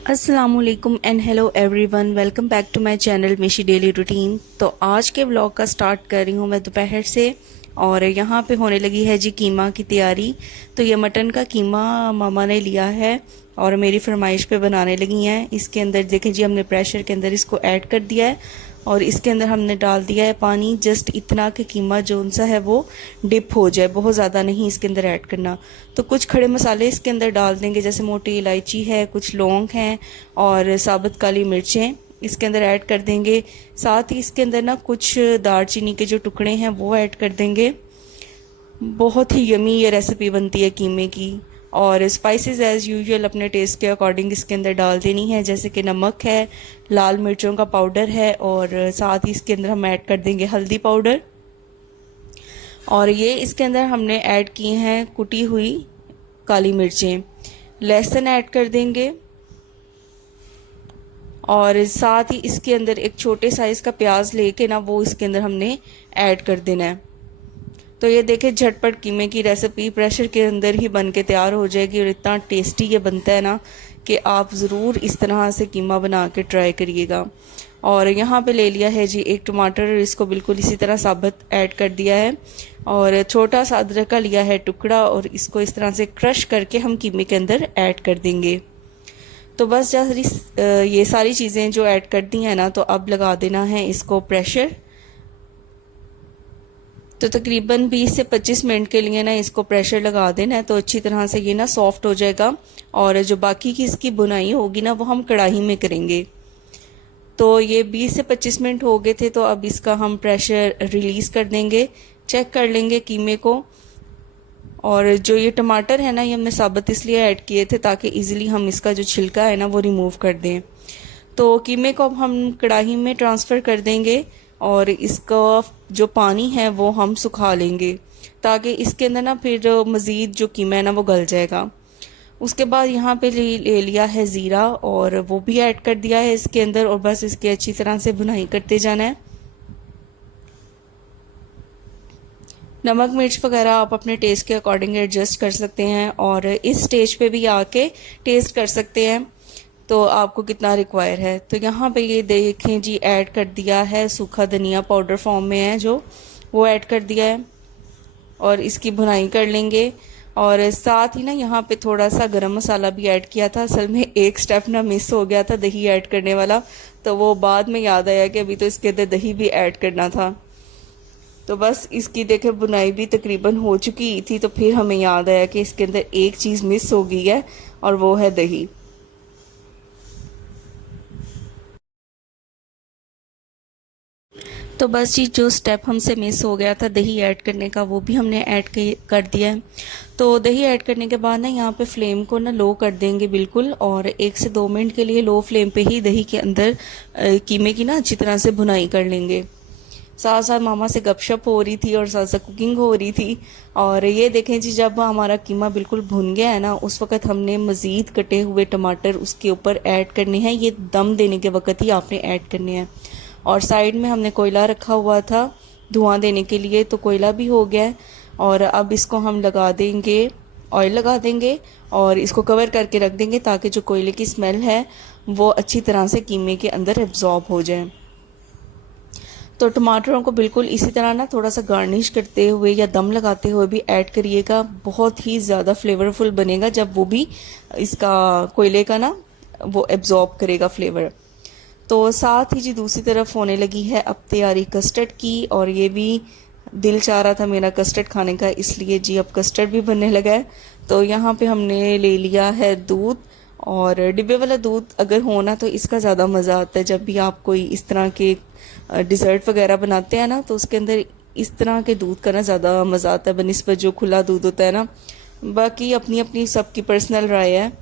अस्सलामुअलैकुम and hello everyone, welcome back to my channel Mishi daily routine. तो आज के व्लॉग का स्टार्ट कर रही हूँ मैं दोपहर से। और यहाँ पे होने लगी है जी कीमा की तैयारी। तो ये मटन का कीमा मामा ने लिया है और मेरी फरमाइश पे बनाने लगी हैं। इसके अंदर देखें जी, हमने प्रेशर के अंदर इसको ऐड कर दिया है और इसके अंदर हमने डाल दिया है पानी, जस्ट इतना कि कीमा जोन सा है वो डिप हो जाए, बहुत ज़्यादा नहीं इसके अंदर ऐड करना। तो कुछ खड़े मसाले इसके अंदर डाल देंगे, जैसे मोटी इलायची है, कुछ लौंग हैं और साबुत काली मिर्चें इसके अंदर ऐड कर देंगे। साथ ही इसके अंदर ना कुछ दालचीनी के जो टुकड़े हैं वो ऐड कर देंगे। बहुत ही यमी ये रेसिपी बनती है कीमे की। और स्पाइसेस एज़ यूजुअल अपने टेस्ट के अकॉर्डिंग इसके अंदर डाल देनी है, जैसे कि नमक है, लाल मिर्चों का पाउडर है और साथ ही इसके अंदर हम ऐड कर देंगे हल्दी पाउडर। और ये इसके अंदर हमने ऐड की हैं कुटी हुई काली मिर्चें। लहसुन ऐड कर देंगे और साथ ही इसके अंदर एक छोटे साइज़ का प्याज लेके ना वो इसके अंदर हमने ऐड कर देना है। तो ये देखें, झटपट कीमे की रेसिपी प्रेशर के अंदर ही बन के तैयार हो जाएगी और इतना टेस्टी ये बनता है ना कि आप ज़रूर इस तरह से कीमा बना के ट्राई करिएगा। और यहाँ पे ले लिया है जी एक टमाटर, इसको बिल्कुल इसी तरह साबुत ऐड कर दिया है। और छोटा सा अदरक का लिया है टुकड़ा और इसको इस तरह से क्रश करके हम कीमे के अंदर ऐड कर देंगे। तो बस ये सारी चीज़ें जो ऐड कर दी हैं ना, तो अब लगा देना है इसको प्रेशर। तो तकरीबन 20 से 25 मिनट के लिए ना इसको प्रेशर लगा देना है, तो अच्छी तरह से ये ना सॉफ्ट हो जाएगा। और जो बाकी की इसकी बुनाई होगी ना वो हम कढ़ाई में करेंगे। तो ये 20 से 25 मिनट हो गए थे, तो अब इसका हम प्रेशर रिलीज़ कर देंगे। चेक कर लेंगे कीमे को। और जो ये टमाटर है ना, ये हमने साबुत इसलिए ऐड किए थे ताकि इजीली हम इसका जो छिलका है ना वो रिमूव कर दें। तो कीमे को अब हम कढ़ाई में ट्रांसफ़र कर देंगे और इसका जो पानी है वो हम सुखा लेंगे, ताकि इसके अंदर ना फिर मज़ीद जो कीमा है ना वो गल जाएगा। उसके बाद यहाँ पे ले लिया है ज़ीरा और वो भी ऐड कर दिया है इसके अंदर, और बस इसकी अच्छी तरह से भुनाई करते जाना है। नमक मिर्च वगैरह आप अपने टेस्ट के अकॉर्डिंग एडजस्ट कर सकते हैं और इस स्टेज पे भी आके टेस्ट कर सकते हैं तो आपको कितना रिक्वायर है। तो यहाँ पे ये देखें जी, ऐड कर दिया है सूखा धनिया पाउडर फॉर्म में है जो, वो ऐड कर दिया है और इसकी भुनाई कर लेंगे। और साथ ही ना यहाँ पे थोड़ा सा गरम मसाला भी ऐड किया था। असल में एक स्टेप ना मिस हो गया था दही ऐड करने वाला, तो वो बाद में याद आया कि अभी तो इसके अंदर दही भी ऐड करना था। तो बस इसकी देखे बुनाई भी तकरीबन हो चुकी थी, तो फिर हमें याद आया कि इसके अंदर एक चीज़ मिस हो गई है और वो है दही। तो बस जी, जो स्टेप हमसे मिस हो गया था दही ऐड करने का, वो भी हमने ऐड कर दिया है। तो दही ऐड करने के बाद ना यहाँ पे फ्लेम को ना लो कर देंगे बिल्कुल, और 1 से 2 मिनट के लिए लो फ्लेम पे ही दही के अंदर कीमे की ना अच्छी तरह से भुनाई कर लेंगे। साथ साथ मामा से गपशप हो रही थी और साथ साथ कुकिंग हो रही थी। और ये देखें जी, जब हमारा कीमा बिल्कुल भुन गया है ना, उस वक्त हमने मज़ीद कटे हुए टमाटर उसके ऊपर ऐड करने हैं। ये दम देने के वक्त ही आपने ऐड करने हैं। और साइड में हमने कोयला रखा हुआ था धुआं देने के लिए, तो कोयला भी हो गया है। और अब इसको हम लगा देंगे, ऑयल लगा देंगे और इसको कवर करके रख देंगे ताकि जो कोयले की स्मेल है वो अच्छी तरह से कीमे के अंदर एब्जॉर्ब हो जाए। तो टमाटरों को बिल्कुल इसी तरह ना थोड़ा सा गार्निश करते हुए या दम लगाते हुए भी ऐड करिएगा। बहुत ही ज़्यादा फ्लेवरफुल बनेगा जब वो भी इसका कोयले का ना वो एब्जॉर्ब करेगा फ्लेवर। तो साथ ही जी दूसरी तरफ होने लगी है अब तैयारी कस्टर्ड की, और ये भी दिल चाह रहा था मेरा कस्टर्ड खाने का, इसलिए जी अब कस्टर्ड भी बनने लगा है। तो यहाँ पे हमने ले लिया है दूध, और डिब्बे वाला दूध अगर हो ना तो इसका ज़्यादा मज़ा आता है। जब भी आप कोई इस तरह के डिज़र्ट वगैरह बनाते हैं ना, तो उसके अंदर इस तरह के दूध का ना ज़्यादा मज़ा आता है बनिस्बत जो खुला दूध होता है ना। बाकी अपनी अपनी सबकी पर्सनल राय है,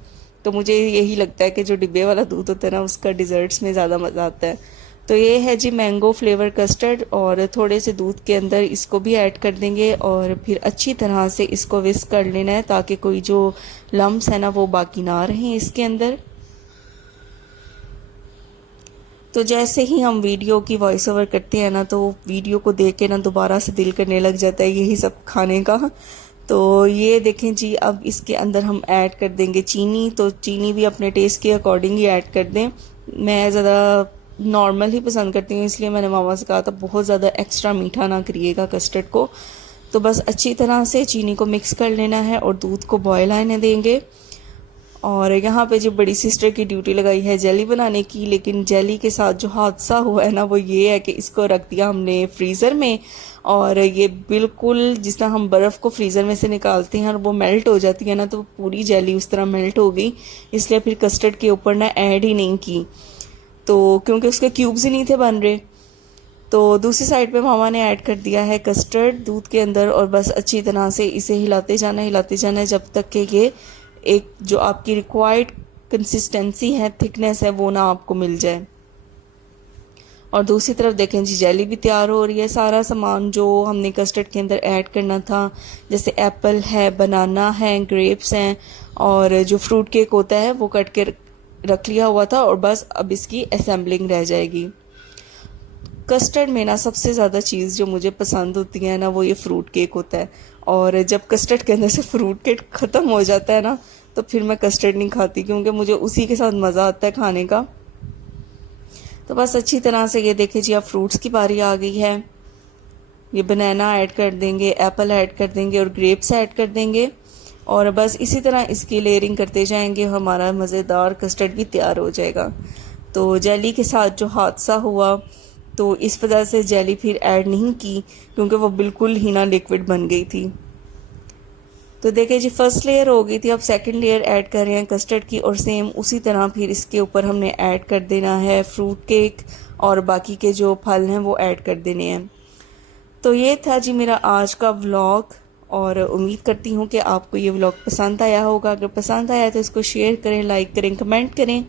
तो मुझे यही लगता है कि जो डिब्बे वाला दूध होता है ना उसका डिज़र्ट्स में ज़्यादा मज़ा आता है। तो ये है जी मैंगो फ्लेवर कस्टर्ड, और थोड़े से दूध के अंदर इसको भी ऐड कर देंगे और फिर अच्छी तरह से इसको विस्क कर लेना है ताकि कोई जो लम्स है ना वो बाकी ना रहें इसके अंदर। तो जैसे ही हम वीडियो की वॉइस ओवर करते हैं ना, तो वीडियो को देख के ना दोबारा से दिल करने लग जाता है यही सब खाने का। तो ये देखें जी, अब इसके अंदर हम ऐड कर देंगे चीनी। तो चीनी भी अपने टेस्ट के अकॉर्डिंग ही ऐड कर दें। मैं ज़्यादा नॉर्मल ही पसंद करती हूँ, इसलिए मैंने मामा से कहा था बहुत ज़्यादा एक्स्ट्रा मीठा ना करिएगा कस्टर्ड को। तो बस अच्छी तरह से चीनी को मिक्स कर लेना है और दूध को बॉयल आने देंगे। और यहाँ पे जो बड़ी सिस्टर की ड्यूटी लगाई है जेली बनाने की, लेकिन जेली के साथ जो हादसा हुआ है ना वो ये है कि इसको रख दिया हमने फ्रीज़र में, और ये बिल्कुल जिस तरह हम बर्फ़ को फ्रीज़र में से निकालते हैं और वो मेल्ट हो जाती है ना, तो पूरी जेली उस तरह मेल्ट हो गई। इसलिए फिर कस्टर्ड के ऊपर ना ऐड ही नहीं की, तो क्योंकि उसके क्यूब्स ही नहीं थे बन रहे। तो दूसरी साइड पे मामा ने ऐड कर दिया है कस्टर्ड दूध के अंदर, और बस अच्छी तरह से इसे हिलाते जाना है जब तक कि ये एक जो आपकी रिक्वायर्ड कंसिस्टेंसी है, थिकनेस है, वो ना आपको मिल जाए। और दूसरी तरफ देखें जी, जेली भी तैयार हो रही है। सारा सामान जो हमने कस्टर्ड के अंदर ऐड करना था, जैसे एप्पल है, बनाना है, ग्रेप्स हैं, और जो फ्रूट केक होता है वो कट के रख लिया हुआ था, और बस अब इसकी असेंबलिंग रह जाएगी। कस्टर्ड में ना सबसे ज़्यादा चीज़ जो मुझे पसंद होती है ना वो ये फ्रूट केक होता है, और जब कस्टर्ड के अंदर से फ्रूट केक ख़त्म हो जाता है ना तो फिर मैं कस्टर्ड नहीं खाती, क्योंकि मुझे उसी के साथ मज़ा आता है खाने का। तो बस अच्छी तरह से ये देखें जी, अब फ्रूट्स की बारी आ गई है। ये बनाना ऐड कर देंगे, एप्पल ऐड कर देंगे और ग्रेप्स ऐड कर देंगे, और बस इसी तरह इसकी लेयरिंग करते जाएंगे, हमारा मज़ेदार कस्टर्ड भी तैयार हो जाएगा। तो जेली के साथ जो हादसा हुआ, तो इस वजह से जेली फिर ऐड नहीं की, क्योंकि वो बिल्कुल ही ना लिक्विड बन गई थी। तो देखिए जी, फर्स्ट लेयर हो गई थी, अब सेकंड लेयर ऐड कर रहे हैं कस्टर्ड की, और सेम उसी तरह फिर इसके ऊपर हमने ऐड कर देना है फ्रूट केक, और बाकी के जो फल हैं वो ऐड कर देने हैं। तो ये था जी मेरा आज का व्लॉग, और उम्मीद करती हूँ कि आपको ये व्लॉग पसंद आया होगा। अगर पसंद आया तो इसको शेयर करें, लाइक करें, कमेंट करें।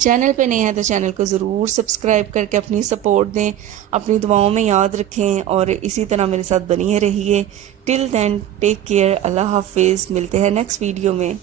चैनल पे नए हैं तो चैनल को ज़रूर सब्सक्राइब करके अपनी सपोर्ट दें, अपनी दुआओं में याद रखें, और इसी तरह मेरे साथ बनिए रहिए। टिल देन टेक केयर, अल्लाह हाफिज़। मिलते हैं नेक्स्ट वीडियो में।